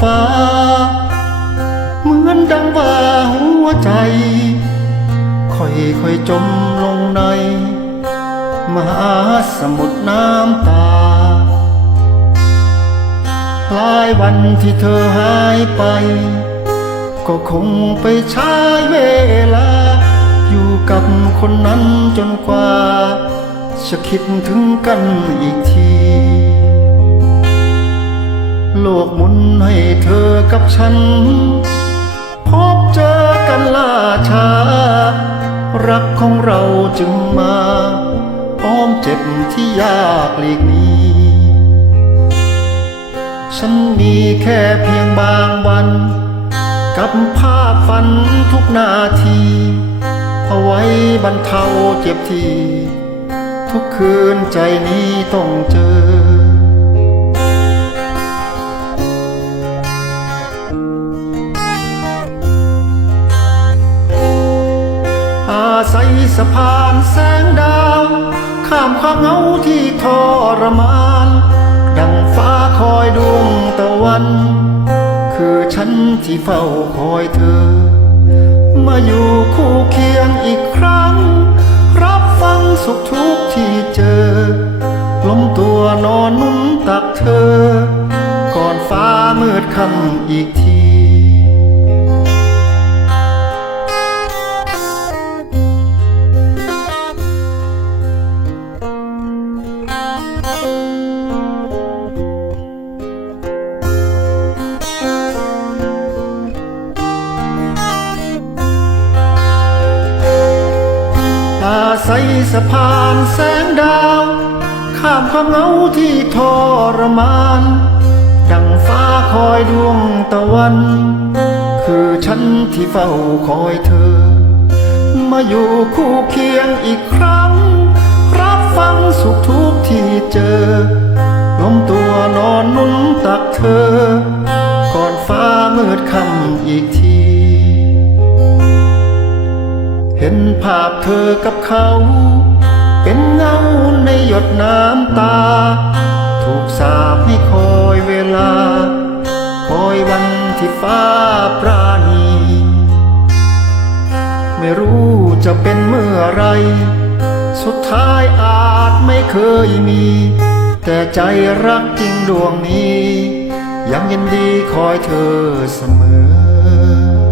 ฟ้า เหมือนดังว่าหัวใจค่อยค่อยจมลงใน มหาสมุทรน้ำตาหลายวันที่เธอหายไป ก็คงไปใช้เวลา อยู่กับคนนั้นจนกว่า จะคิดถึงกันอีกที โลกหมุนให้เธอกับฉัน พบเจอกันล่าช้า รักของเราจึงมาอ้อมเจ็บที่ยากหลีกนี้ ฉันมีแค่เพียงบางวัน กับภาพฝันทุกนาทีเอาไว้บรรเทาเจ็บที ทุกคืนใจนี้ต้องเจอ อาศัยสะพานแสงดาว ข้ามความเหงาที่ทรมาน ดังฟ้าคอยดวงตะวัน คือฉันที่เฝ้าคอยเธอ มาอยู่คู่เคียงอีกครั้ง รับฟังสุขทุกข์ที่เจอ ล้มตัวนอนนุ่นตักเธอ ก่อนฟ้ามืดค่ำอีกที ศัยสะพานแสงดาว ข้ามความเหงาที่ทรมาน ดังฟ้าคอยดวงตะวัน คือฉันที่เฝ้าคอยเธอ มาอยู่คู่เคียงอีกครั้ง รับฟังสุขทุกข์ที่เจอล้มตัวนอนนุ่นตักเธอ ก่อนฟ้ามืดค่ำอีกที เห็นภาพเธอกับเขา เป็นเงาในหยดน้ำตา ถูกสาปให้คอยเวลา คอยวันที่ฟ้าปราณี ไม่รู้จะเป็นเมื่อไร สุดท้ายอาจไม่เคยมี แต่ใจรักจริงดวงนี้ ยังยินดีคอยเธอเสมอ